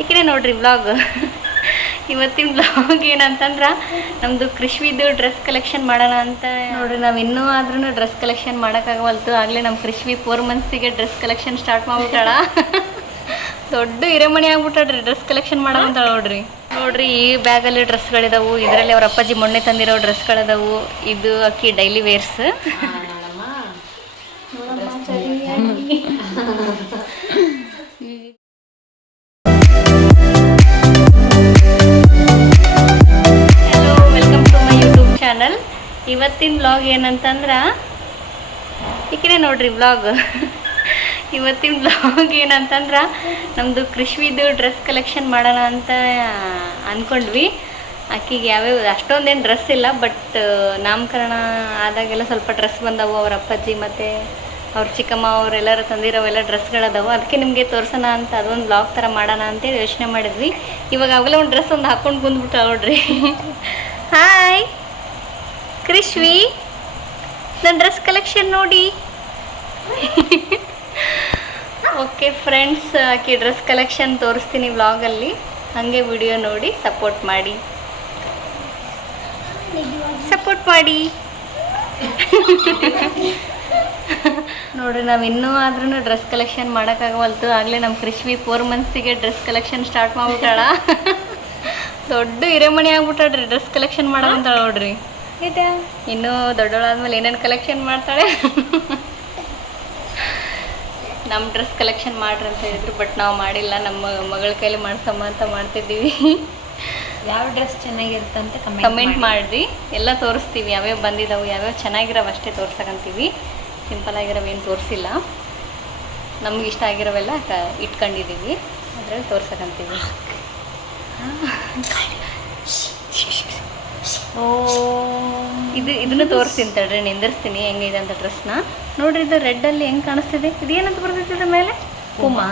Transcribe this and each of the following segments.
ಈಕಡೆ ನೋಡ್ರಿ ವ್ಲಾಗ್. ಇವತ್ತಿನ ವ್ಲಾಗ್ ಏನಂತಂದ್ರೆ ನಮ್ಮದು ಕೃಷ್ವಿದು ಡ್ರೆಸ್ ಕಲೆಕ್ಷನ್ ಮಾಡೋಣ ಅಂತ ನೋಡ್ರಿ. ನಾವು ಇನ್ನೂ ಆದ್ರೂ ಡ್ರೆಸ್ ಕಲೆಕ್ಷನ್ ಮಾಡೋಕ್ಕಾಗವಲ್ತು. ಆಗಲೇ ನಮ್ಮ ಕೃಷ್ವಿ 4 ಮಂತ್ಸಿಗೆ ಡ್ರೆಸ್ ಕಲೆಕ್ಷನ್ ಸ್ಟಾರ್ಟ್ ಮಾಡ್ಬಿಟ್ಟಾಳ. ದೊಡ್ಡ ಹಿರೇಮಣಿ ಆಗ್ಬಿಟ್ಟಾಡ್ರಿ ಡ್ರೆಸ್ ಕಲೆಕ್ಷನ್ ಮಾಡೋಂತ ನೋಡ್ರಿ. ನೋಡ್ರಿ ಈ ಬ್ಯಾಗಲ್ಲಿ ಡ್ರೆಸ್ಗಳಿದಾವು. ಇದರಲ್ಲಿ ಅವ್ರ ಅಪ್ಪಾಜಿ ಮೊನ್ನೆ ತಂದಿರೋ ಡ್ರೆಸ್ಗಳಿದಾವು. ಇದು ಅಕ್ಕಿ ಡೈಲಿ ವೇರ್ಸ್. ಚಾನಲ್ ಇವತ್ತಿನ ವ್ಲಾಗ್ ಏನಂತಂದ್ರೆ ಈಕಡೆ ನೋಡ್ರಿ ವ್ಲಾಗ್. ಇವತ್ತಿನ ವ್ಲಾಗ್ ಏನಂತಂದ್ರೆ ನಮ್ಮದು ಕೃಷ್ವಿದು ಡ್ರೆಸ್ ಕಲೆಕ್ಷನ್ ಮಾಡೋಣ ಅಂತ ಅಂದ್ಕೊಂಡ್ವಿ. ಆಕೆಗೆ ಯಾವ್ಯಾವ ಅಷ್ಟೊಂದೇನು ಡ್ರೆಸ್ ಇಲ್ಲ, ಬಟ್ ನಾಮಕರಣ ಆದಾಗೆಲ್ಲ ಸ್ವಲ್ಪ ಡ್ರೆಸ್ ಬಂದವು. ಅವ್ರ ಅಪ್ಪಾಜಿ ಮತ್ತು ಅವ್ರ ಚಿಕ್ಕಮ್ಮ ಅವರೆಲ್ಲರೂ ತಂದಿರೋವೆಲ್ಲ ಡ್ರೆಸ್ಗಳದಾವು. ಅದಕ್ಕೆ ನಿಮಗೆ ತೋರ್ಸೋಣ ಅಂತ ಅದೊಂದು ವ್ಲಾಗ್ ಥರ ಮಾಡೋಣ ಅಂತೇಳಿ ಯೋಚನೆ ಮಾಡಿದ್ವಿ. ಇವಾಗ ಅವಾಗಲೇ ಒಂದು ಡ್ರೆಸ್ ಒಂದು ಹಾಕ್ಕೊಂಡು ಬಂದ್ಬಿಟ್ಟು ನೋಡ್ರಿ. ಹಾಯ್ ಕೃಷ್ವಿ, ನನ್ನ ಡ್ರೆಸ್ ಕಲೆಕ್ಷನ್ ನೋಡಿ. ಓಕೆ ಫ್ರೆಂಡ್ಸ್, ಆಕೆ ಡ್ರೆಸ್ ಕಲೆಕ್ಷನ್ ತೋರಿಸ್ತೀನಿ ವ್ಲಾಗಲ್ಲಿ. ಹಾಗೆ ವಿಡಿಯೋ ನೋಡಿ ಸಪೋರ್ಟ್ ಮಾಡಿ. ನೋಡ್ರಿ, ನಾವು ಇನ್ನೂ ಆದ್ರೂ ಡ್ರೆಸ್ ಕಲೆಕ್ಷನ್ ಮಾಡೋಕ್ಕಾಗವಲ್ತು. ಆಗಲೇ ನಮ್ಮ ಕೃಷ್ವಿ 4 ಮಂತ್ಸಿಗೆ ಡ್ರೆಸ್ ಕಲೆಕ್ಷನ್ ಸ್ಟಾರ್ಟ್ ಮಾಡ್ಬಿಟ್ಟಾಳ. ದೊಡ್ಡ ಹಿರೇಮಣಿ ಆಗ್ಬಿಟ್ಟಾಡ್ರಿ ಡ್ರೆಸ್ ಕಲೆಕ್ಷನ್ ಮಾಡೋಂತ ನೋಡ್ರಿ. ಇನ್ನೂ ದೊಡ್ಡವಳಾದ್ಮೇಲೆ ಏನೇನು ಕಲೆಕ್ಷನ್ ಮಾಡ್ತಾಳೆ. ನಮ್ಮ ಡ್ರೆಸ್ ಕಲೆಕ್ಷನ್ ಮಾಡ್ರಿ ಅಂತ ಹೇಳಿದ್ರು, ಬಟ್ ನಾವು ಮಾಡಿಲ್ಲ. ನಮ್ಮ ಮಗಳ ಕೈಲಿ ಮಾಡ್ಸಮ್ಮ ಅಂತ ಮಾಡ್ತಿದ್ದೀವಿ. ಯಾವ ಡ್ರೆಸ್ ಚೆನ್ನಾಗಿರುತ್ತೆ ಅಂತ ಕಮೆಂಟ್ ಮಾಡಿರಿ. ಎಲ್ಲ ತೋರಿಸ್ತೀವಿ, ಯಾವ್ಯಾವ ಬಂದಿದ್ದಾವೆ, ಯಾವ್ಯಾವ ಚೆನ್ನಾಗಿರೋವು ಅಷ್ಟೇ ತೋರ್ಸಕಂತೀವಿ. ಸಿಂಪಲ್ ಆಗಿರೋವು ಏನು ತೋರಿಸಿಲ್ಲ. ನಮ್ಗೆ ಇಷ್ಟ ಆಗಿರೋವೆಲ್ಲ ಇಟ್ಕೊಂಡಿದ್ದೀವಿ, ಅದ್ರಲ್ಲಿ ತೋರ್ಸಕಂತೀವಿ. ಇದನ್ನು ತೋರಿಸ್ತೀನಿ ತಡ್ರಿ, ನಿಂದಿರ್ಸ್ತೀನಿ ಹೆಂಗಿದೆ ಅಂತ ಡ್ರೆಸ್ನ. ನೋಡ್ರಿ, ಇದು ರೆಡ್ಡಲ್ಲಿ ಹೆಂಗೆ ಕಾಣಿಸ್ತಿದೆ. ಇದು ಏನಂತ ಬರ್ತೈತಿದ್ರ ಮೇಲೆ? ಪೂಮಾ.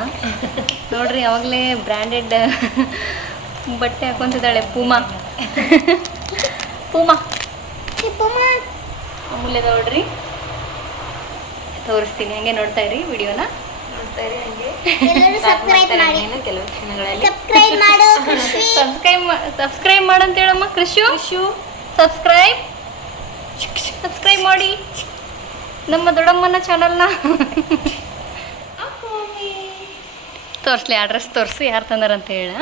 ನೋಡ್ರಿ, ಅವಾಗಲೇ ಬ್ರ್ಯಾಂಡೆಡ್ ಬಟ್ಟೆ ಹಾಕೊಂತಿದ್ದಾಳೆ. ಪೂಮಾ ಪೂಮಾ ಅಮೂಲ್ಯದ ನೋಡ್ರಿ, ತೋರಿಸ್ತೀನಿ. ಹಂಗೆ ನೋಡ್ತಾ ಇರಿ ವಿಡಿಯೋನ. ಸಬ್ಸ್ಕ್ರೈಬ್ ಮಾಡಂತ ಹೇಳಮ್ಮ ಕೃಷು. ಸಬ್ಸ್ಕ್ರೈಬ್ ಮಾಡಿ ನಮ್ಮ ದೊಡ್ಡಮ್ಮನ ಚಾನಲ್ನ. ತೋರಿಸ್ಲಿ, ಆ ಡ್ರೆಸ್ ತೋರಿಸಿ ಯಾರು ತಂದಾರಂತ ಹೇಳ.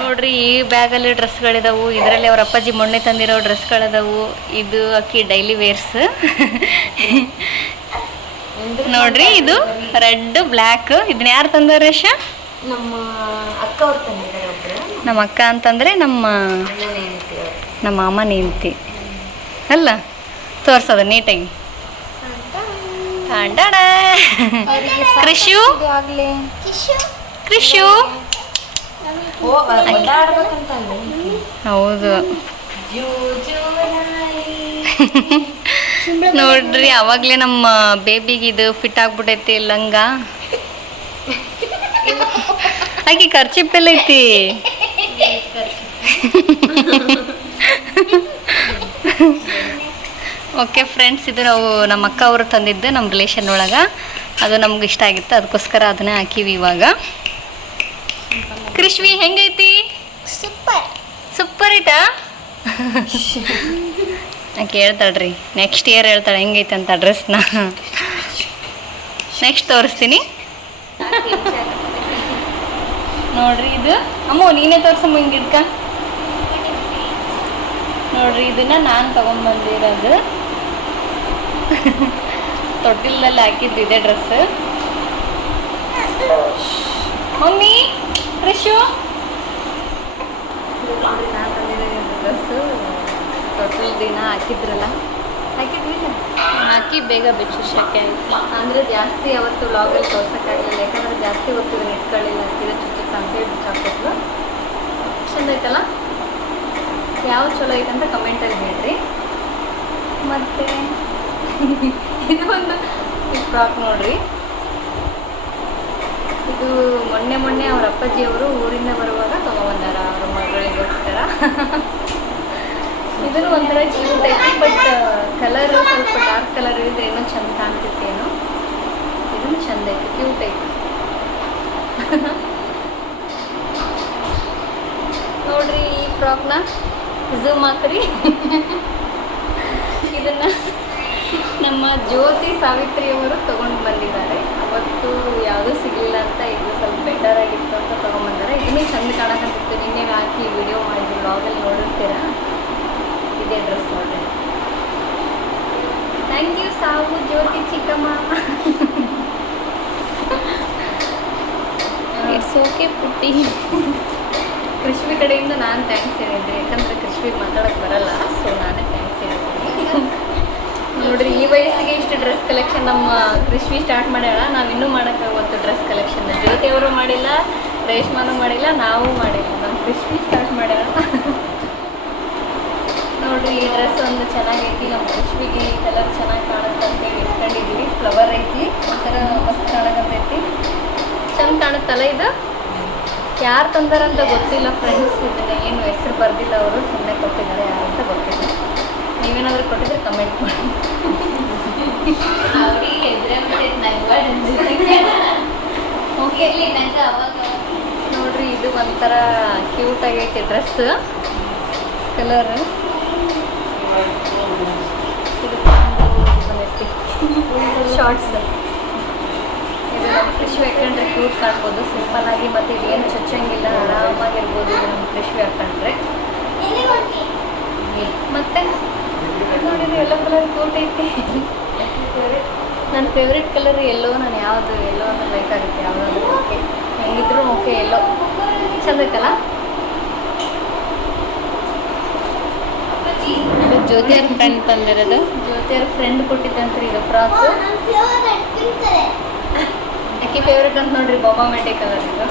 ನೋಡ್ರಿ, ಈ ಬ್ಯಾಗಲ್ಲಿ ಡ್ರೆಸ್ಗಳಿದಾವು. ಇದರಲ್ಲಿ ಅವ್ರ ಅಪ್ಪಾಜಿ ಮೊನ್ನೆ ತಂದಿರೋ ಡ್ರೆಸ್ಗಳಿದಾವು. ಇದು ಅಕ್ಕಿ ಡೈಲಿ ವೇರ್ಸ್. ನೋಡ್ರಿ, ಇದು ರೆಡ್ ಬ್ಲ್ಯಾಕ್. ಇದನ್ನ ಯಾರು ತಂದಾರ ಯಶ? ನಮ್ಮ ಅಕ್ಕ ಅವ್ರು ತಂದಿದ್ದಾರೆ ಒಬ್ರು. ನಮ್ಮ ಅಕ್ಕ ಅಂತಂದರೆ ನಮ್ಮ ಅಮ್ಮನ ಹೆಂಡತಿ ಅಲ್ಲ. ತೋರ್ಸೋದ ನೀಟಾಗಿ. ಕೃಷು ಕೃಷು ಹೌದು. ನೋಡ್ರಿ, ಅವಾಗಲೇ ನಮ್ಮ ಬೇಬಿಗೆ ಇದು ಫಿಟ್ ಆಗ್ಬಿಟ್ಟೈತಿ ಲಂಗ. ಆಕೆ ಖರ್ಚಿಪ್ಪೆಲ್ಲ ಐತಿ. ಓಕೆ ಫ್ರೆಂಡ್ಸ್, ಇದು ನಾವು ನಮ್ಮ ಅಕ್ಕ ಅವರು ತಂದಿದ್ದು ನಮ್ಮ ರಿಲೇಷನ್ ಒಳಗೆ. ಅದು ನಮ್ಗೆ ಇಷ್ಟ ಆಗಿತ್ತು, ಅದಕ್ಕೋಸ್ಕರ ಅದನ್ನೇ ಹಾಕಿವಿ ಇವಾಗ. ಕೃಷ್ವಿ ಹೆಂಗೈತಿ? ಸೂಪರ್ ಐತಾ? ಆಕೆ ಹೇಳ್ತಾಳ್ರಿ, ನೆಕ್ಸ್ಟ್ ಇಯರ್ ಹೇಳ್ತಾಳೆ ಹೆಂಗೈತೆ ಅಂತ ಡ್ರೆಸ್ನ. ನೆಕ್ಸ್ಟ್ ತೋರಿಸ್ತೀನಿ. ನೋಡ್ರಿ, ಇದು ಅಮ್ಮ ನೀನೇ ತೋರ್ಸಮ್ಮ ಹಿಂಗೆ ಇಡ್ಕ. ನೋಡ್ರಿ, ಇದನ್ನ ನಾನು ತಗೊಂಡ್ಬಂದಿರೋದು. ತೊಟ್ಟಿಲಲ್ಲಿ ಹಾಕಿದ್ದು ಇದೆ ಡ್ರೆಸ್. ಮಮ್ಮಿ ಕೃಷು, ನಾನು ತಂದಿದ್ದೀನಿ ಡ್ರೆಸ್ಸು. ತೊಟ್ಟಿಲ್ ದಿನ ಹಾಕಿದ್ರಲ್ಲ, ಹಾಕಿದ್ವಿಲ್ಲ, ಹಾಕಿ ಬೇಗ ಬೆಚ್ಚುಶಕ್ಕೆ ಆಯಿತು. ಅಂದರೆ ಜಾಸ್ತಿ ಅವತ್ತು ವ್ಲಾಗಲ್ಲಿ ತೋರ್ಸೋಕ್ಕಾಗಲಿಲ್ಲ, ಯಾಕಂದರೆ ಜಾಸ್ತಿ ಹೊತ್ತಿದೆ ಇಟ್ಕೊಳ್ಳಿಲ್ಲ. ಹಾಕಿದ್ರೆ ಚುಚ್ಚುತ್ತ ಅಂತೇಳಿ ಬಿಚ್ಚಾಕ್ಬಿಟ್ರು. ಚಂದ ಐತಲ್ಲ? ಯಾವ ಚಲೋ ಐತಂತ ಕಮೆಂಟಲ್ಲಿ ಹೇಳ್ರಿ. ಮತ್ತು ಇದು ಒಂದು ಫ್ರಾಕ್ ನೋಡ್ರಿ. ಇದು ಮೊನ್ನೆ ಅವ್ರ ಅಪ್ಪಾಜಿಯವರು ಊರಿಂದ ಬರುವಾಗ ತೊಗೊಬಂದಾರ ಅವ್ರ ಮಗಳಿಗೋಸ್ಕರ. ಇದನ್ನು ಒಂಥರ ಕ್ಯೂಟ್ ಐತಿ, ಬಟ್ ಕಲರ್ ಸ್ವಲ್ಪ ಡಾರ್ಕ್ ಕಲರ್ ಇದ್ರೆ ಏನೋ ಚಂದ ಕಾಣ್ತಿತ್ತೇನೋ. ಇದನ್ನು ಚಂದ ಐತಿ, ಕ್ಯೂಟ್ ಐತಿ. ಫ್ರಾಕ್ನ ಝೂಮ್ ಹಾಕ್ರಿ. ಇದನ್ನು ನಮ್ಮ ಜ್ಯೋತಿ ಸಾವಿತ್ರಿ ಅವರು ತೊಗೊಂಡು ಬಂದಿದ್ದಾರೆ. ಅವತ್ತು ಯಾವುದೂ ಸಿಗಲಿಲ್ಲ ಅಂತ ಇದು ಸ್ವಲ್ಪ ಬೆಟರ್ ಆಗಿತ್ತು ಅಂತ ತೊಗೊಂಡ್ಬಂದಾರೆ. ಇದನ್ನು ಚಂದ ಕಾಣಕಂತಿತ್ತು. ನಿನ್ನೆ ಹಾಕಿ ವಿಡಿಯೋ ಮಾಡಿದ್ವಿ, ಬ್ಲಾಗಲ್ಲಿ ನೋಡಿರ್ತೀರಾ. ಇದೇ ಡ್ರೆಸ್ ನೋಡ್ರಿ. ಥ್ಯಾಂಕ್ ಯು ಸಾವು ಜ್ಯೋತಿ ಚಿಕ್ಕಮ್ಮ. ಇಟ್ಸ್ ಓಕೆ ಪುಟ್ಟಿ. ಕೃಷ್ವಿ ಕಡೆಯಿಂದ ನಾನು ಥ್ಯಾಂಕ್ಸ್ ಹೇಳಿದ್ದೆ, ಯಾಕಂದರೆ ಕೃಷ್ವಿಗೆ ಮಾತಾಡೋಕ್ಕೆ ಬರಲ್ಲ, ಸೊ ನಾನೇ ಥ್ಯಾಂಕ್ಸ್ ಹೇಳಿದ್ದೀನಿ. ನೋಡ್ರಿ, ಈ ವಯಸ್ಸಿಗೆ ಇಷ್ಟು ಡ್ರೆಸ್ ಕಲೆಕ್ಷನ್ ನಮ್ಮ ಕೃಷ್ವಿ ಸ್ಟಾರ್ಟ್ ಮಾಡ್ಯಾಳ. ನಾವು ಇನ್ನೂ ಮಾಡೋಕ್ಕಾಗುವಂಥ ಡ್ರೆಸ್ ಕಲೆಕ್ಷನ್ ಜ್ಯೋತಿಯವರು ಮಾಡಿಲ್ಲ, ರೇಷ್ಮಾನು ಮಾಡಿಲ್ಲ, ನಾವು ಮಾಡಿಲ್ಲ, ನಮ್ಮ ಕೃಷ್ವಿ ಸ್ಟಾರ್ಟ್ ಮಾಡ್ಯಾಳ. ನೋಡ್ರಿ, ಈ ಡ್ರೆಸ್ ಒಂದು ಚೆನ್ನಾಗೈತಿ. ನಮ್ಮ ಕೃಷ್ವಿಗೆ ಈ ಕಲರ್ ಚೆನ್ನಾಗಿ ಕಾಣುತ್ತೆ ಅಂತೇಳಿ ಇಟ್ಕೊಂಡಿದ್ದೀವಿ. ಫ್ಲವರ್ ಐತಿ, ಒಂಥರ ಮಸ್ತ್ ಕಾಣಕತ್ತೈತಿ, ಚಂದ ಕಾಣುತ್ತಲ್ಲ. ಇದು ಯಾರು ತಂದಾರಂತ ಗೊತ್ತಿಲ್ಲ ಫ್ರೆಂಡ್ಸ್. ಇದನ್ನ ಏನು ಹೆಸರು ಬರ್ದಿಲ್ಲ, ಅವರು ಸುಮ್ಮನೆ ಕೊಟ್ಟಿದ್ದಾರೆ, ಯಾರಂತ ಗೊತ್ತಿಲ್ಲ. ನೀವೇನಾದರೂ ಕೊಟ್ಟಿದ್ರೆ ಕಮೆಂಟ್ ಮಾಡಿ. ಓಕೆ, ನೋಡ್ರಿ, ಇದು ಒಂಥರ ಕ್ಯೂಟ್ ಆಗೈತಿ ಡ್ರೆಸ್ ಕಲರ್. ಇದು ಬಂದೈತಿ ಶಾರ್ಟ್ಸ್. ಇದು ನಮ್ಮ ಕೃಷಿ ಹಾಕೊಂಡ್ರೆ ಕ್ಯೂಟ್ ಕಾಣ್ಬೋದು, ಸಿಂಪಲ್ ಆಗಿ. ಮತ್ತು ಇದೇನು ಚುಚ್ಚಂಗಿಲ್ಲ, ಆರಾಮಾಗಿರ್ಬೋದು ಇದು ನಮ್ಮ ಕೃಷಿ ಹಾಕೊಂಡ್ರೆ. ಮತ್ತೆ ನೋಡಿದ್ರೆ ಎಲ್ಲೋ ಕಲರ್ ಕ್ಯೂಟ್ ಐತಿ. ನನ್ನ ಫೇವ್ರೆಟ್ ಕಲರ್ ಎಲ್ಲೋ. ನಾನು ಯಾವುದು ಎಲ್ಲೋ ಅಂತ ಲೈಕ್ ಆಗುತ್ತೆ, ಯಾವುದಾದ್ರು ಓಕೆ, ಹೆಂಗಿದ್ರು ಓಕೆ. ಎಲ್ಲೋ ಚಂದ ಐತಲ್ಲ. ಇದು ಜ್ಯೋತಿಯವ್ರ ಫ್ರೆಂಡ್ ತಂದಿರೋದು. ಜ್ಯೋತಿಯವ್ರ ಫ್ರೆಂಡ್ ಕೊಟ್ಟಿದ್ದಂತ್ರಿ ಇದು ಫ್ರಾಕು. ಆಕೆ ಫೇವ್ರೆಟ್ ಅಂತ ನೋಡ್ರಿ, ಬಾಬಾ ಮೆಂಡೆ ಕಲರ್. ಇದು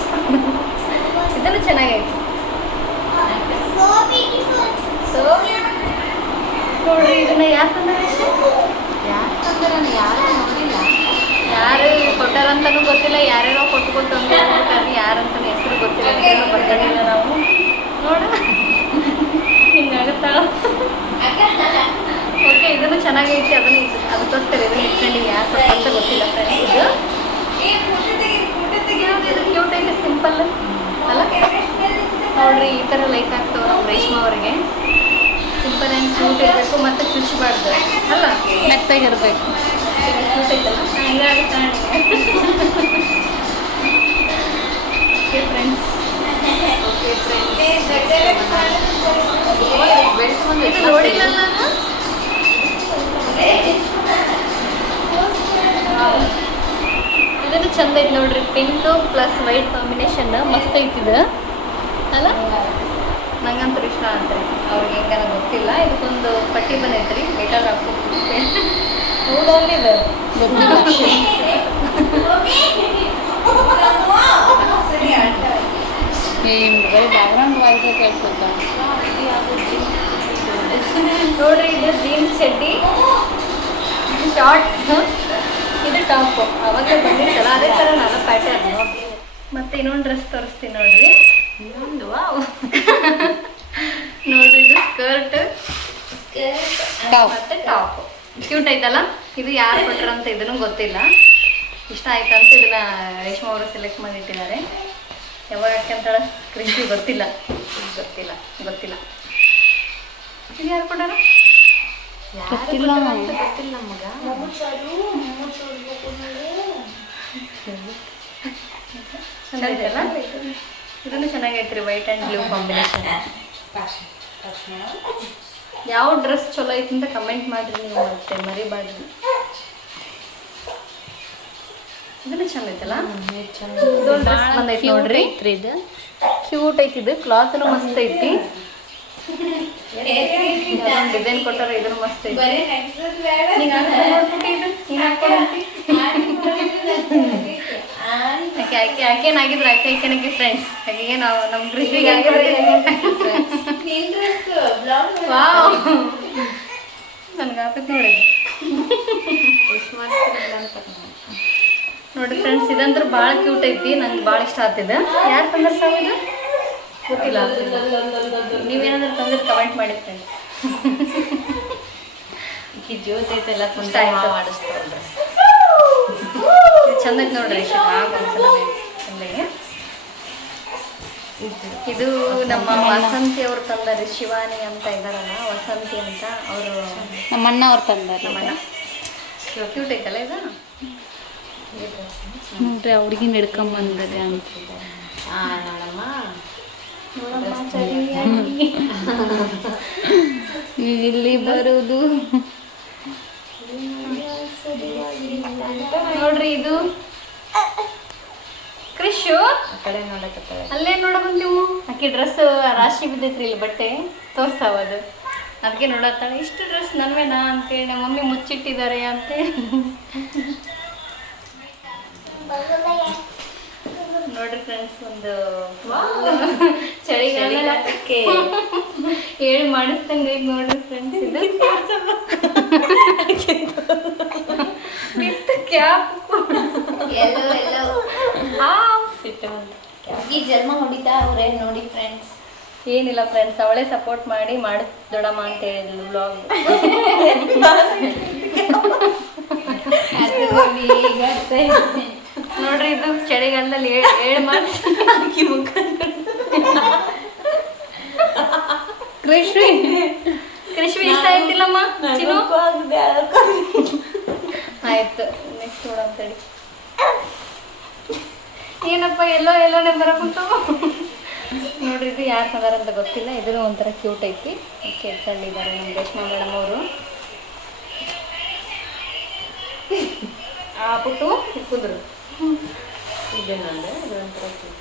ಇದನ್ನು ಚೆನ್ನಾಗೈತಿ. ಸೊ ನೋಡ್ರಿ, ಇದನ್ನ ಯಾರು ತಂದಾರೆ? ಯಾರು ಕೊಟ್ಟಾರಂತನೂ ಗೊತ್ತಿಲ್ಲ, ಯಾರ್ಯಾರೋ ಕೊಟ್ಕೊಟ್ಟು ಯಾರಂತ ಹೆಸರು ಗೊತ್ತಿಲ್ಲ, ಬರ್ಕೊಂಡಿಲ್ಲ ನಾವು. ನೋಡ ಹಿಂಗಾಗುತ್ತಾಳ. ಓಕೆ, ಇದನ್ನು ಚೆನ್ನಾಗೈತಿ. ಅದಕ್ಕೋಸ್ಕರ ಇದನ್ನ ಇಟ್ಕೊಂಡಿವಿ. ಯಾರು ಕೊಟ್ಟಂತ ಗೊತ್ತಿಲ್ಲ ಫ್ರೆಂಡ್ಸ್. ಇದು ಕ್ಯೂಟ್ ಐತೆ, ಸಿಂಪಲ್ ಅಲ್ಲ. ನೋಡ್ರಿ, ಈ ಥರ ಲೈಕ್ ಆಗ್ತಾವೆ ನಮ್ಮ ರೇಷ್ಮಾ ಅವರಿಗೆ. ಸಿಂಪಲ್ ಆ್ಯಂಡ್ ಕ್ಯೂಟ್ ಇರಬೇಕು, ಮತ್ತು ಚುಚ್ಚಬಾರ್ದು ಅಲ್ಲ, ಮೆತ್ತಾಗಿರ್ಬೇಕು. ಕ್ಯೂಟ್ ಐತಲ್ಲ, ಹಂಗಾಗುತ್ತೆ. ಓಕೆ ಫ್ರೆಂಡ್ಸ್, ಇದು ನೋಡಿಲ್ಲ ನಾನು. ಇದನ್ನು ಚಂದ ಐತಿ ನೋಡ್ರಿ, ಪಿಂಕ್ ಪ್ಲಸ್ ವೈಟ್ ಕಾಂಬಿನೇಷನ್ ಮಸ್ತ್ ಐತಿದು ಅಲ್ಲ. ನಂಗಂತೂ ಇಷ್ಟ ಅಂತ್ರಿ. ಅವ್ರಿಗೆ ಹೆಂಗಾರ ಗೊತ್ತಿಲ್ಲ. ಇದಕ್ಕೊಂದು ಪಟ್ಟಿ ಬಂದೈತ್ರಿ, ಬೇಕಾದ್ರೆ ಹಾಕ್ಬೇಕು. ಹೌದಲ್ಲಿದೆ ಗೊತ್ತಿಲ್ಲ. ಬ್ಯಾಕ್ಗ್ರೌಂಡ್ ವಾಯ್ಸ್ ಕೇಳ್ಸುತ್ತಾ ನೋಡ್ರಿ. ಇದು ಜೀನ್ಸ್ ಚಡ್ಡಿ, ಶಾರ್ಟ್ಸ್, ಇದು ಟಾಪು. ಅವಾಗಲೇ ಬಂದಿರ್ತಲ್ಲ, ಅದೇ ಥರ ನಾನು ಪ್ಯಾಟರ್ನ್ ನೋಡ್ರಿ. ಮತ್ತೆ ಇನ್ನೊಂದು ಡ್ರೆಸ್ ತೋರಿಸ್ತೀನಿ ನೋಡ್ರಿ. ಇನ್ನೊಂದು ವಾವ್ ನೋಡ್ರಿ, ಇದು ಸ್ಕರ್ಟ್ ಮತ್ತೆ ಟಾಪ್. ಕ್ಯೂಟ್ ಐತಲ್ಲ. ಇದು ಯಾರು ಕೊಟ್ಟರಂತ ಇದನ್ನು ಗೊತ್ತಿಲ್ಲ. ಇಷ್ಟ ಆಯ್ತಂತ ಇದನ್ನ ರೇಷ್ಮಾ ಅವರು ಸೆಲೆಕ್ಟ್ ಮಾಡಿಟ್ಟಿದ್ದಾರೆ. ಯಾವಾಗ ಹಾಕ್ಯಂತಾಳ ಕೃಷಿ ಗೊತ್ತಿಲ್ಲ, ಗೊತ್ತಿಲ್ಲ ಗೊತ್ತಿಲ್ಲ. ಇದು ಯಾರು ಕೊಟ್ಟಾರ ಗೊತ್ತಿಲ್ಲ ನಮಗ. ಚೆನ್ನಾಗೈತಲ್ಲ. ಇದನ್ನು ಚೆನ್ನಾಗೈತ್ರಿ, ವೈಟ್ ಆ್ಯಂಡ್ ಬ್ಲೂ ಕಾಂಬಿನೇಷನ್. ಯಾವ ಡ್ರೆಸ್ ಚಲೋ ಐತಿ ಅಂತ ಕಮೆಂಟ್ ಮಾಡಿರಿ ನೀವು, ಮತ್ತೆ ಮರಿಬಾರ್ರಿ. ಇದನ್ನು ಚಂದ ಐತಲ್ಲ. ಬಂದೈತಿ ನೋಡ್ರಿ, ಇದು ಕ್ಯೂಟ್ ಐತಿ. ಇದು ಕ್ಲಾತ್ನು ಮಸ್ತ್ ಐತಿ. ಡಿಸೈನ್ ಕೊಟ್ಟಾರ, ಇದನ್ನು ಮಸ್ತ್ ಐತಿ. ಆಕೆನಾಗಿದ್ರು ಆಕೆನಾಗಿ ಫ್ರೆಂಡ್ಸ್. ಹಾಗೆ ನಾವು ನಮ್ಮ ಕೃಷಿಗೆ ನನ್ಗಾಕತ್ ನೋಡಿ. ನೋಡಿ ಫ್ರೆಂಡ್ಸ್, ಇದಂತೂ ಭಾಳ ಕ್ಯೂಟ್ ಐತಿ. ನಂಗೆ ಭಾಳ ಇಷ್ಟ ಆಗ್ತಿದೆ. ಯಾರು ತಂದ್ರೆ ಸಾವು ಇದು ಗೊತ್ತಿಲ್ಲ. ನೀವೇನಾದ್ರೂ ತಂದ್ರೆ ಕಮೆಂಟ್ ಮಾಡಿ ಫ್ರೆಂಡ್ಸ್. ಈ ಜ್ಯೋತಿ ಐತೆಲ್ಲ ಕುಂಟ ಮಾಡಿಸ್ತಾರಲ್ರಿ. ಇದು ಚಂದ ಐತೆ ನೋಡ್ರಿ. ಒಂದ್ಸಲ ಚಂದಾಗಿ ಇದು ನಮ್ಮ ವಸಂತಿ ಅವ್ರು ತಂದಾರೆ, ಶಿವಾನಿ ಅಂತ ಇದ್ದಾರಲ್ಲ, ವಸಂತಿ ಅಂತ ಅವರು ನಮ್ಮ ಅಣ್ಣ ಅವ್ರು ತಂದಾರೆ. ನಮ್ಮಣ್ಣ. ಕ್ಯೂಟ್ ಐತಲ್ಲ ಇದು. ನೋಡ್ರಿ ಆ ಹುಡುಗಿನ ಹಿಡ್ಕೊಂಬಂದರೆ ಅಂತ. ಇಲ್ಲಿ ಬರೋದು ನೋಡ್ರಿ, ಇದು ಕ್ರಿಶು ಅಲ್ಲೇ ನೋಡ ಬಂದೀವು. ಆಕೆ ಡ್ರೆಸ್ ರಾಶಿ ಬಿದ್ದೈತ್ರಿ ಇಲ್ಲಿ, ಬಟ್ಟೆ ತೋರ್ಸಾವ ಅದು, ಅದಕ್ಕೆ ನೋಡತ್ತಾಳೆ. ಇಷ್ಟು ಡ್ರೆಸ್ ನನ್ವೇನಾ ಅಂತೇಳಿ ನಮ್ಮ ಮಮ್ಮಿ ಮುಚ್ಚಿಟ್ಟಿದ್ದಾರೆ ಅಂತೇಳಿ. ನೋಡ್ರಿ ಫ್ರೆಂಡ್ಸ್, ಒಂದು ಚಳಿಗಾಲಕ್ಕೆ ಹೇಳಿ ಮಾಡಿಸ್ದಂಗೆ ಐತೆ ನೋಡ್ರಿ ಫ್ರೆಂಡ್ಸ್. ಇದು ಕ್ಯಾಪ್ ಈ ಜನ್ಮ ಹೊಡಿತಾ ಅವ್ರೆ ನೋಡಿ ಫ್ರೆಂಡ್ಸ್. ಏನಿಲ್ಲ ಫ್ರೆಂಡ್ಸ್, ಅವಳೇ ಸಪೋರ್ಟ್ ಮಾಡಿ ಮಾಡಿಸ್ ದೊಡಮ್ಮ ಅಂತ ಹೇಳಿದ್ಲು ಬ್ಲಾಗ್. ನೋಡ್ರಿ, ಇದು ಚಳಿಗಾಲದಲ್ಲಿ ಹೇಳಿ ಮಾಡಿ ಕೃಷ್ಣಿ ಇಷ್ಟ ಆಯ್ತಿಲ್ಲಮ್ಮ. ಆಯ್ತು, ನೆಕ್ಸ್ಟ್ ನೋಡ ಅಂತೇಳಿ. ಏನಪ್ಪ ಎಲ್ಲೋನೇ ಬರಕುಂತು. ನೋಡ್ರಿ, ಇದು ಯಾರು ತಂದಾರ ಅಂತ ಗೊತ್ತಿಲ್ಲ. ಇದನ್ನು ಒಂಥರ ಕ್ಯೂಟ್ ಐತಿ. ಕೆತ್ತಲ್ಲಿದ್ದಾರೆ ನಮ್ಮ ರೇಷ್ಮಾ ಮೇಡಮ್ ಅವರು. ಪುಟ್ಟು ಕುಂದ್ರು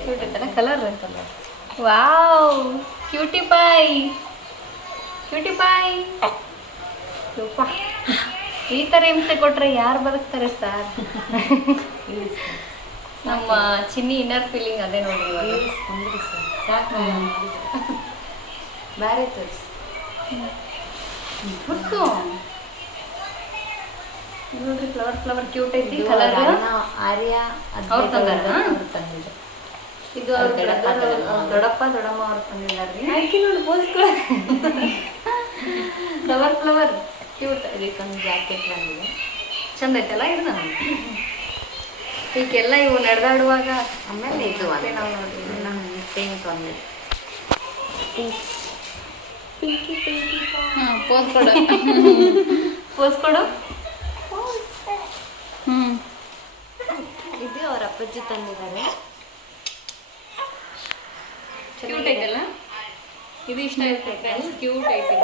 ಕ್ಯೂಟ್ ಐತಲ್ಲ ಕಲರ್. Wow, cutie Pai. ಈ ಥರ ಹಿಂಸೆ ಕೊಟ್ರೆ ಯಾರು ಬದುಕ್ತಾರೆ ಸರ್? ನಮ್ಮ ಚಿನ್ನಿ ಇನ್ನರ್ ಫೀಲಿಂಗ್ ಅದೇ ನೋಡಿ. ಬೇರೆ ತೋರಿಸಿ ನೋಡ್ರಿ, ಫ್ಲವರ್ ಕ್ಯೂಟ್ ಐತಿ. ಕಲರ್ ಆರ್ಯ ಅವ್ರು ತಂದಾರ. ತಂದಿದ್ದು ಇದು ದೊಡ್ಡಪ್ಪ ದೊಡ್ಡಮ್ಮ ಅವ್ರು ತಂದಿದ್ದಾರ್ರಿ. Flower cute. ಇದಕ್ಕೊಂದು ಜಾಕೆಟ್ ಬಂದಿದೆ, ಚಂದ ಐತಲ್ಲ ಇದು. ಈಗೆಲ್ಲ ಇವು ನಡೆದಾಡುವಾಗ. ಆಮೇಲೆ ಇದು ನಾವು ನೋಡ್ರಿ ಪಿಂಕ್ ಒಂದು ಪೋಸ್ ಕೊಡು. ಇದು ಅವ್ರ ಅಪ್ಪಾಜಿ ತಂದಿದ್ದಾರೆ. ಕ್ಯೂಟ್ ಐತಲ್ಲ ಇದು. ಇಷ್ಟ ಐತೆ ಫ್ರೆಂಡ್ಸ್, ಕ್ಯೂಟ್ ಐತಿ.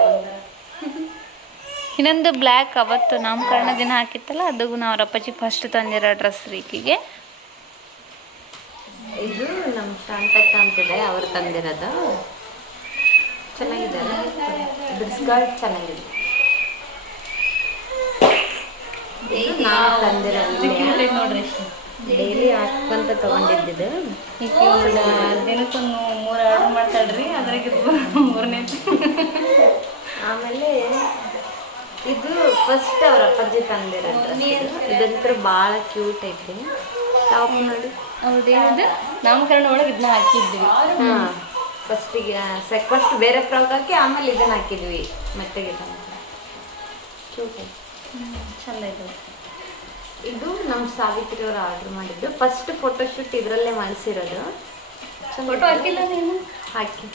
ಇನ್ನೊಂದು ಬ್ಲ್ಯಾಕ್ ಅವತ್ತು ನಾಮಕರಣ ದಿನ ಹಾಕಿತ್ತಲ್ಲ, ಅದು ಅವ್ರ ಅಪ್ಪಾಜಿ ಫಸ್ಟ್ ತಂದಿರೋ ಡ್ರೆಸ್ ರೀಕಿಗೆ. ಇದು ನಮ್ಮ ಶಾಂತಕ್ಕ ಅಂತಿದೆ, ಅವ್ರು ತಂದಿರೋದು. ಚೆನ್ನಾಗಿದೆ, ಸ್ಕರ್ಟ್ ಚೆನ್ನಾಗಿದೆ. ಇದು ನಾವು ತಂದಿರೋದು, ನೋಡ್ರಿ. ಡೈಲಿ ಹಾಕ್ಕೊಂತ ತಗೊಂಡಿದ್ದು. ಈಗ ದಿನಕ್ಕೊಂದು 3 ಆರ್ಡರ್ ಮಾಡ್ತಾಳ್ರಿ, ಅದ್ರಾಗ 3ನೇ. ಆಮೇಲೆ ಇದು ಫಸ್ಟ್ ಅವ್ರ ಅಪ್ಪಾಜಿ ತಂದಿರೋ ಡ್ರೆಸ್. ಇದಂತೂ ಭಾಳ ಕ್ಯೂಟ್ ಐತಿ. ಟಾಪ್ ನೋಡಿ, ಹೌದೇನಿದೆ ನಾಮಕರಣ ಒಳಗೆ ಇದನ್ನ ಹಾಕಿದ್ವಿ. ಹಾಂ, ಫಸ್ಟ್ ಬೇರೆ ಫ್ರಾಕ್ ಹಾಕಿ ಆಮೇಲೆ ಇದನ್ನ ಹಾಕಿದ್ವಿ ಮೆತ್ತಗೆ. ಕ್ಯೂಟ್ ಐತಿ, ಚಂದ ಐತೆ. ಇದು ನಮ್ಮ ಸಾವಿತ್ರಿ ಅವರು ಆರ್ಡ್ರ್ ಮಾಡಿದ್ದು. ಫಸ್ಟ್ ಫೋಟೋಶೂಟ್ ಇದರಲ್ಲೇ ಮಾಡಿಸಿರೋದು. ಫೋಟೋ ಹಾಕಿಲ್ಲ ನೀನು? ಹಾಕಿ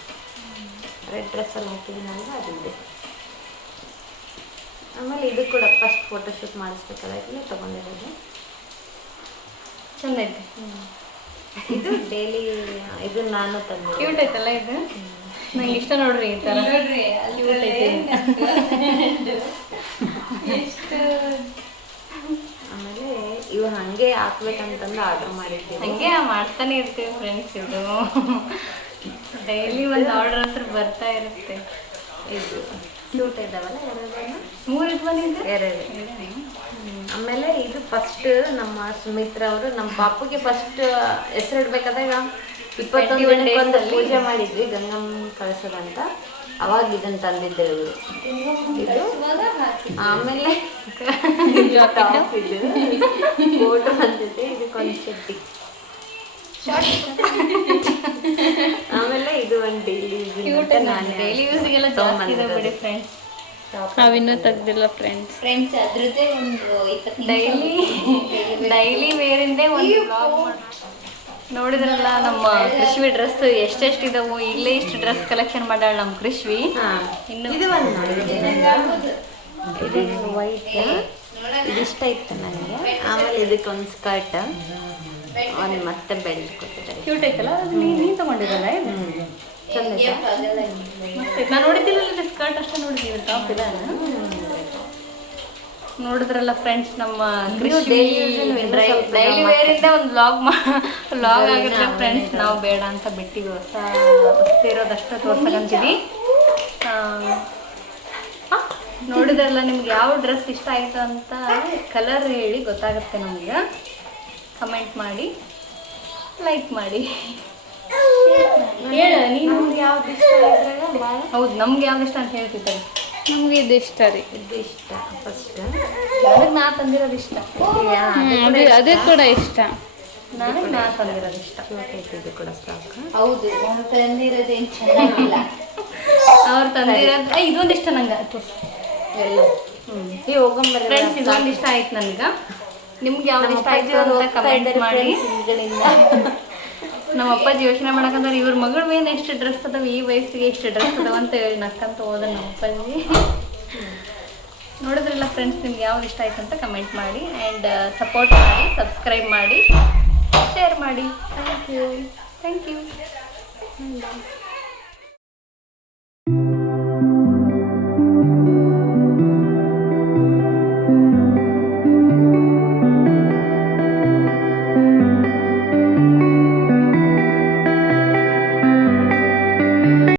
ರೆಡ್ ಡ್ರೆಸ್ಸಲ್ಲಿ ಹಾಕಿದ್ದೀನಿ ಅಂದರೆ ಅದಿದೆ. ಆಮೇಲೆ ಇದು ಕೂಡ ಫಸ್ಟ್ ಫೋಟೋಶೂಟ್ ಮಾಡಿಸ್ಬೇಕಾದ್ರೆ ತೊಗೊಂಡಿರೋದು. ಚಂದ ಐತೆ. ಇದು ಡೈಲಿ, ಇದು ನಾನು ತಂದೆ. ಕ್ಯೂಟ್ ಐತಲ್ಲ ಇದು. ನಂಗೆ ಇಷ್ಟ ನೋಡ್ರಿ ಈ ಥರ. ಕ್ಯೂಟ್ ಐತೆ. ಆಮೇಲೆ ಇವು ಹಾಗೆ ಹಾಕ್ಬೇಕಂತಂದು ಆರ್ಡರ್ ಮಾಡಿದ್ದೀವಿ. ಹಂಗೆ ಮಾಡ್ತಾನೆ ಇರ್ತೀವಿ ಫ್ರೆಂಡ್ಸ್. ಇದು ಡೈಲಿ ಒಂದು ಆರ್ಡರ್ ಹತ್ರ ಬರ್ತಾ ಇರುತ್ತೆ. ಇದು ಕ್ಯೂಟ್ ಇದ್ದಾವಲ್ಲ, 3 ಇದು ಬಂದಿದ್ದು. 2. ಆಮೇಲೆ ಇದು ಫಸ್ಟ್ ನಮ್ಮ ಸುಮಿತ್ರ ಅವರು ನಮ್ಮ ಪಾಪುಗೆ ಫಸ್ಟ್ ಹೆಸರಿಡ್ಬೇಕಾದಾಗ 21 ದಿನಕ್ಕೊಂದು ಪೂಜೆ ಮಾಡಿದ್ವಿ, ಗಂಗಮ್ಮ ಕಳಿಸೋದಂತ. ಅವಾಗ ಇದನ್ನು ತಂದಿದ್ದೆ ಇವರು. ಇದು ಆಮೇಲೆ ಟಾಪ್, ಇದು ಫೋಟೋ ಬಂದಿದೆ. ಇದಕ್ಕೊಂದು ಶೆಟ್ಟಿ. ಆಮೇಲೆ ಇದು ಒಂದು ಡೈಲಿ ಯೂಸ್ಗೆಲ್ಲ ಜಾಸ್ತಿ ಇದೆ ಬಿಡಿ ಫ್ರೆಂಡ್ಸ್. ನಾವಿನ್ನೂ ತೆಗ್ದಿಲ್ಲ ಫ್ರೆಂಡ್ಸ್. ಡೈಲಿ ವೇರಿಂದೇ ಒಂದು ಬ್ಲಾಗ್ ನೋಡಿದ್ರಲ್ಲ ನಮ್ಮ ಕೃಷ್ವಿ ಡ್ರೆಸ್ ಎಷ್ಟೆಷ್ಟು ಇದಾವು. ಇಲ್ಲೇ ಇಷ್ಟು ಡ್ರೆಸ್ ಕಲೆಕ್ಷನ್ ಮಾಡ್ಯಾಳ ನಮ್ಮ ಕೃಷ್ವಿ. ಇನ್ನು ಇದು ಒಂದು ಇದು ವೈಟ್ ಇದಿಷ್ಟ ಇತ್ತು ನನಗೆ. ಆಮೇಲೆ ಇದಕ್ಕೆ ಒಂದು ಸ್ಕರ್ಟ್, ಒಂದು ಮತ್ತೆ ಬೆಲ್ಟ್ ಕೊಟ್ಟಿದ್ದಾರೆ. ಕ್ಯೂಟ್ ಐತಲ್ಲ, ಅದು ನೀನು ತಗೊಂಡಿರಲ್ಲ ಇದು? ಚಂದ ಮತ್ತೆ ನಾನು ನೋಡಿದ್ದಿಲ್ಲ ಸ್ಕರ್ಟ್ ಅಷ್ಟೇ ನೋಡಿದ್ದೀವಿ, ಟಾಪ್ ಇದೆ. ನೋಡಿದ್ರಲ್ಲ ಫ್ರೆಂಡ್ಸ್, ನಮ್ಮ ಡೈಲಿ ವೇರಿಂದ ಒಂದು ವ್ಲಾಗ್ ಆಗಿದ್ರೆ ಫ್ರೆಂಡ್ಸ್, ನಾವು ಬೇಡ ಅಂತ ಬಿಟ್ಟಿವಿ. ಹೊಸ್ತಿರೋದಷ್ಟೇ ತೋರ್ಸಕಂತೀವಿ. ನೋಡಿದ್ರಲ್ಲ, ನಿಮ್ಗೆ ಯಾವ ಡ್ರೆಸ್ ಇಷ್ಟ ಆಯಿತು ಅಂತ ಕಲರ್ ಹೇಳಿ ಗೊತ್ತಾಗುತ್ತೆ ನಮ್ಗೆ. ಕಮೆಂಟ್ ಮಾಡಿ, ಲೈಕ್ ಮಾಡಿ, ಹೇಳ ನೀನು ಯಾವ್ದು ಇಷ್ಟ ಇದ್ರಾಗ ಭಾಳ. ಹೌದು, ನಮ್ಗೆ ಯಾವ್ದು ಇಷ್ಟ ಅಂತ ಹೇಳ್ತಿದ್ದಾರೆ. ನಮ್ಗೆ ಇದು ಇಷ್ಟ ರೀ. ಇದು ಇಷ್ಟ ಫಸ್ಟ್. ನನಗೆ ನಾ ತಂದಿರೋದು ಇಷ್ಟ. ಅದು ಕೂಡ ಇಷ್ಟ. ನನಗೆ ನಾ ತಂದಿರೋದು ಇಷ್ಟ. ಇದು ಕೂಡ ಸಾಕು. ಹೌದು, ನಾನು ತಂದಿರೋದೇನು ಚೆನ್ನಾಗಿಲ್ಲ. ಅವ್ರು ತಂದಿರೋದು ಇದೊಂದು ಇಷ್ಟ ನಂಗೆ. ಎಲ್ಲ ಈ ಹೋಗಂಬರ ಫ್ರೆಂಡ್ಸ್, ಇದೊಂದು ಇಷ್ಟ ಆಯ್ತು ನನಗೆ. ನಿಮ್ಗೆ ಯಾವ್ದು ಇಷ್ಟ ಆಯ್ತು ಅಂತ ಕಮೆಂಟ್ ಮಾಡಿ. ನಮ್ಮ ಅಪ್ಪಾಜಿ ಯೋಚನೆ ಮಾಡಕಂದ್ರೆ ಇವ್ರ ಮಗಳ ಮೇಲೆ ಎಷ್ಟು ಡ್ರೆಸ್ ಅದಾವ, ಈ ವಯಸ್ಸಿಗೆ ಎಷ್ಟು ಡ್ರೆಸ್ ಅದಾವ ಅಂತ ಹೇಳಿ ನಕ್ಕಂತ ಹೋದ ನಮ್ಮ ಅಪ್ಪಾಜಿ. ನೋಡಿದ್ರಲ್ಲ ಫ್ರೆಂಡ್ಸ್, ನಿಮ್ಗೆ ಯಾವ್ದು ಇಷ್ಟ ಆಯ್ತು ಅಂತ ಕಮೆಂಟ್ ಮಾಡಿ. ಆ್ಯಂಡ್ ಸಪೋರ್ಟ್ ಮಾಡಿ, ಸಬ್ಸ್ಕ್ರೈಬ್ ಮಾಡಿ, ಶೇರ್ ಮಾಡಿ. Thank you.